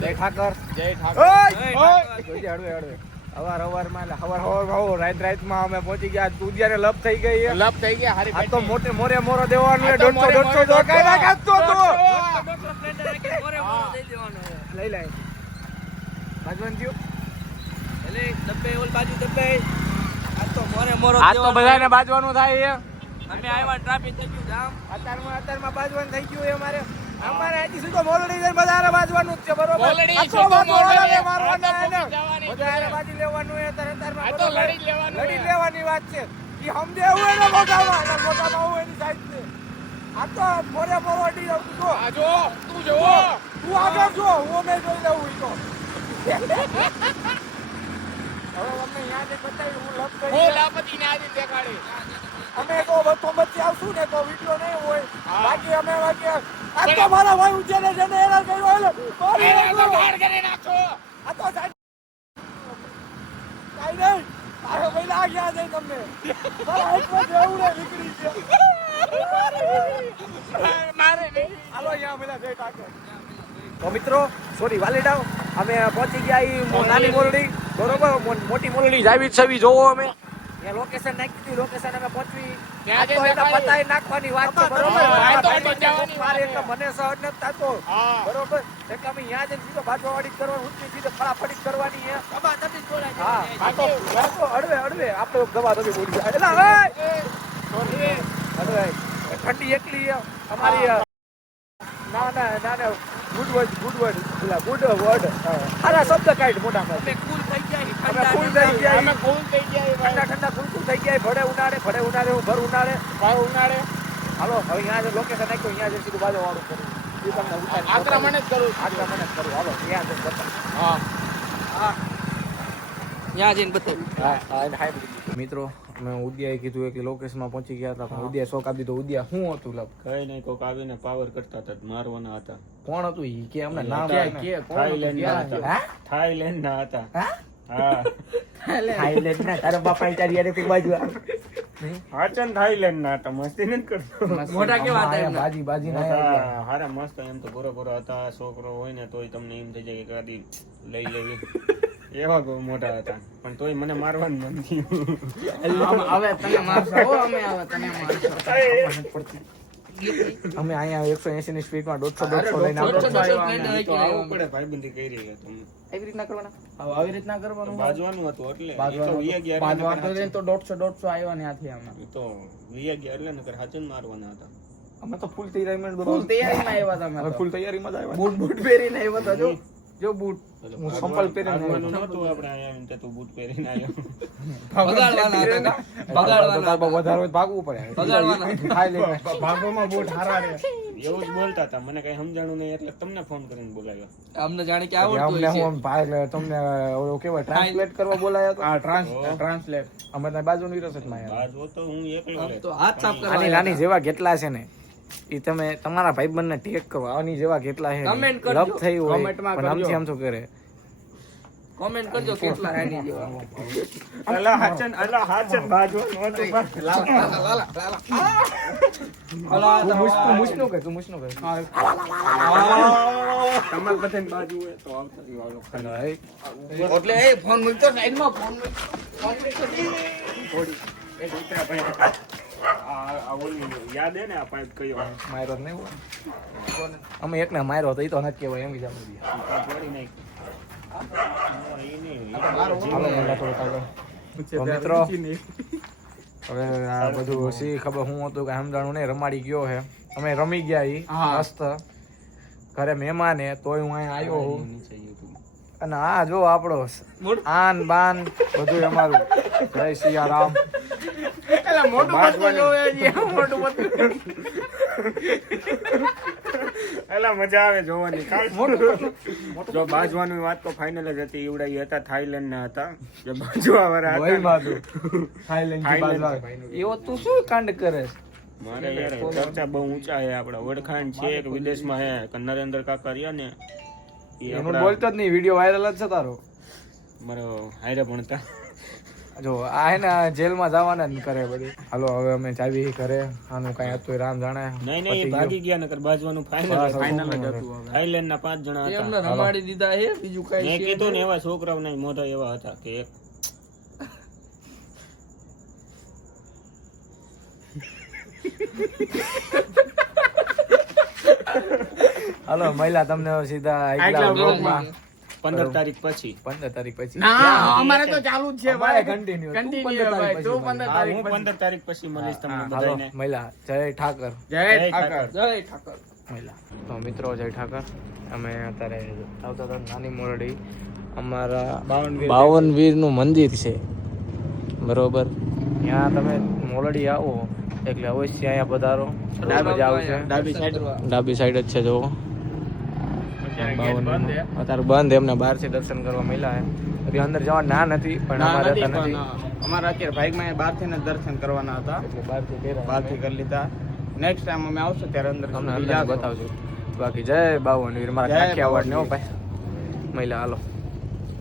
જય ઠાકર. હવાર રાતમાં અમે પહોંચી ગયા. તું જયારે લપ થઈ ગઈ હારી આ તો મોટે મોરો દેવાનું 150 જો કઈ ના કાઢતો તો લઈ લે બાજવાન થયું એટલે ડબ્બે ઓલ બાજુ ડબ્બે આ તો મોરો આ તો બધાને બાજવાનું થાય અમે આવ્યા ટ્રાફિક થઈ ગયું જામ અત્યારમાં બાજવાનું થઈ ગયું અમારે હજી સુધી મોલડી જઈને બધાને બાજવાનું જ છે બરોબર મોલડી આખો સીધો મોલડી મોલડી મારવાના આ તો એને જવાની બધાને બાજી લેવાનું એ અત્યારમાં આ તો લડી લેવાનું લડી લેવાની વાત છે ઈ સમજે એવું એને મોટામાં હું એની સાઈડ છે આ તો મોરે મોરડી આવતું જો આ જો તું જો તું આગળ જો હું નહીં જોઈ લઉં ઈ તો હવે અમને યાદ બતાવી હું લપ કરી હું લાપતી ને આજે દેખાડી અમે તો બચ્ચે આવશું ને તો વિડિયો નહીં હોય બાકી અમે આ તો મારા ભાઈ ઉજ્જૈને જને એના કર્યો એને તો બહાર કરી નાખો આ તો કાઈ નહીં આરે પહેલા ગયા જાય તમને મારા હાથમાં જેવું ને નીકળી છે મારે નહીં હાલો અહીંયા પેલા જય ઠાકર તો મિત્રો સોરી વાલીડાવ અમે પહોંચી ગયા ઈ નાની મોરડી બરોબર મોટી મોરડી જાવી છવી જોવો અમે એ લોકેશન નાખી દીધું લોકેશન અમે પહોંચવી ત્યાં તો એને પતાઈ નાખવાની વાત છે બરોબર મારે એટલે મને સહજ નથી થતો બરોબર એટલે અમે અહીંયા જઈને સીધો બાજવાવાડી કરવાનું ઊંચી સીધો ફળાફળી કરવાની છે બાબા તમે જોડાય હા આ તો અડવે આપણે ગવા તો બોલી જાય એટલે હવે સોરી અડવે ઠંડી એકલી અમારી ના ગુડ વર્ડ સારા શબ્દ કાઢ મોટામાં અમે કુલ થઈ જાય અમે ફૂલ થઈ ગયા અમે કુલ થઈ ગયા ઠંડા કુલકુલ થઈ ગયા ભરે ઉનાળે હું ભર ઉનાળે હાલો હવે અહીંયા લોકેશન નાખ્યું અહીંયા જઈને સીધું બાજુ વાળું કરું એ તમને આક્રમણ જ કરું હાલો ત્યાં જઈને બતાવો ત્યાં જઈને બતાવ્યું મિત્રો અમે ઉદિયાએ કીધું કે લોકેશનમાં પહોંચી ગયા હતા પણ ઉદિયા શોક આપી દીધો ઉદિયા શું હતું લપ કઈ નહીં કોક આવીને પાવર કરતા હતા મારવાના હતા કોણ હતું ઈ કે અમને નામ થાઈલેન્ડ ના હતા થાઈલેન્ડ ના હતા હા થાઈલેન્ડ ના તારા બાપા તારી યાર કોઈ બાજુ હાચન થાઈલેન્ડ ના હતા મસ્તી નથી કરતો મોટા કેવા હતા એમના? બાજી મોટા હારા મસ્ત એમ તો પૂરો હતા છોકરો હોય ને તોય તમને એમ થઈ જાય કે ગાડી લઈ લેવી એવા બહુ મોટા હતા પણ તોય મને મારવાનું મન થયું હવે તમે મારશો અમે હવે તમે મારશો અમે અહીંયા 180 ની સ્પીડમાં 150 લઈને આવું પડે ભાઈબંધી કરી રહ્યા તમે એવી રીતના કરવાના આવી રીતના કરવાનું બાજવાનું હતું એટલે બાજવાનું તો 150 આવ્યા ને આથી આમાં તો વિયા ગયા એટલે નકર હાચન મારવાના હતા અમે તો ફૂલ તૈયારીમાં ફૂલ તૈયારીમાં આવ્યા હતા અમે ફૂલ તૈયારીમાં જ આવ્યા બૂટ પહેરીને આવ્યા હતા જો બૂટ હું સંપલ પહેરીને મારવાનું નહોતું આપણે અહીંયા એમ કે તું બૂટ પહેરીને આવ્યો બગાડવાના હતા વધારે ભાગવું પડે ભાગવામાં બૂટ હારા રે એવું જ બોલતા હતા મને કઈ સમજાણું નહીં એટલે તમને ફોન કરીને બોલાવ્યો અમને જાણે કે આવડતું અમને હોય હું તમને ઓલો કેવાય ટ્રાન્સલેટ કરવા બોલાયો તો ટ્રાન્સલેટ અમે ત્યાં બાજુની રસદમાં આવ્યા બાજુ તો હું એકલો છે. તો હાથ સાફ કરવા નાની નાની જેવા કેટલા છે ને એ તમે તમારા ભાઈબંધને ટેગ કરો આની જેવા કેટલા છે Comment કરજો. લપ થઈ હોય Comment-માં પણ આમથી આમ તો કરે કોમેન્ટ કરજો કેટલા રાની જેવા અલા હાચન બાજુ નહોતું મુશનું કે તું મુશનું કે તમાર બધાને બાજુ હોય તો આવતા રહ્યો એટલે એ ફોન મૂકતો સાઈડમાં ફોન આ ઓલી યાદ હે ને આ પાઇપ કયો માર્યો જ નહીં હોય અમે એકને માર્યો તો એ તો નથી કહેવાય એમ જ આપણે જોડી નાખ તો મિત્રો હવે આ બધું સી ખબર હું હતું કે સમજાણું નહીં રમાડી ગયો છે અમે રમી ગયા ઈ મસ્ત ઘરે મહેમાન હે તોય હું અહીંયા આવ્યો હું અને આ જો આપણો આન બાન બધું અમારું જય સિયારામ એલા મજા આવે જોવાની જો બાજવાની વાત તો ફાઇનલ જ હતી ઈવડા હતા થાઈલેન્ડ ના હતા જે બાજવા વાળા હતા એવો તું શું કાંડ કરે મારે યાર ચર્ચા બહુ ઊંચા છે આપડા ઓળખાણ છે એક વિદેશમાં હે કે નરેન્દ્ર કાકા રહ્યા ને એનું બોલતો જ નહીં વિડિયો વાયરલ જ છે તારો મારો હાયરે ભણતા જો આ હે ને જેલમાં જવાના જ કરે બધી. હાલો હવે અમે ચાવી ઘરે. આનું કઈ હતું રામ જાણે. નહીં નહીં એ ભાગી ગયા નકર બાજવાનું ફાઇનલ બસ, ફાઇનલ હવે. જ હતું હવે. થાઈલેન્ડના 5 જણા હતા. એમને રમાડી દીધા હે બીજું કઈ મેં છે કીધું ને એવા છોકરાઓ નહીં મોટા એવા હતા કે એક હાલો મહિલા તમને હવે સીધા આગલા આગલા બ્લોગમાં બ્લોગમાં 15 તારીખ પછી 15 તારીખ પછી ના અમારે તો ચાલુ જ છે અમારે ભાઈ continue. કન્ટિન્યુ ભાઈ તું 15 હા, તારીખ હું 15 તારીખ પછી મળીશ તમને હાલો બધાને મહિલા જય ઠાકર. જય જય ઠાકર જય ઠાકર મહિલા તો મિત્રો જય ઠાકર. અમે અત્યારે આવતા હતા નાની મોરડી. અમારા 52 વીરનું મંદિર છે બરોબર. ત્યાં તમે મોરડી આવો એટલે અવશ્ય અહીંયા પધારો. મજા આવશે. ડાબી સાઈડ જ છે જો. અત્યારે બંધ એમને બહારથી દર્શન કરવા મળ્યા હે. અંદર જવા ના નથી પણ અમારે હતા નથી અમારા અત્યારે ભાઈમાં બહારથી ને દર્શન કરવાના હતા એટલે બહારથી કર્યા. બહારથી કરી લીધા નેક્સ્ટ ટાઈમ અમે આવશું ત્યારે અંદર તમને અંદર બતાવજો. બાકી જય 52 વીર મારા કાઠિયાવાડ ને હો ભાઈ. મહિલા હાલો.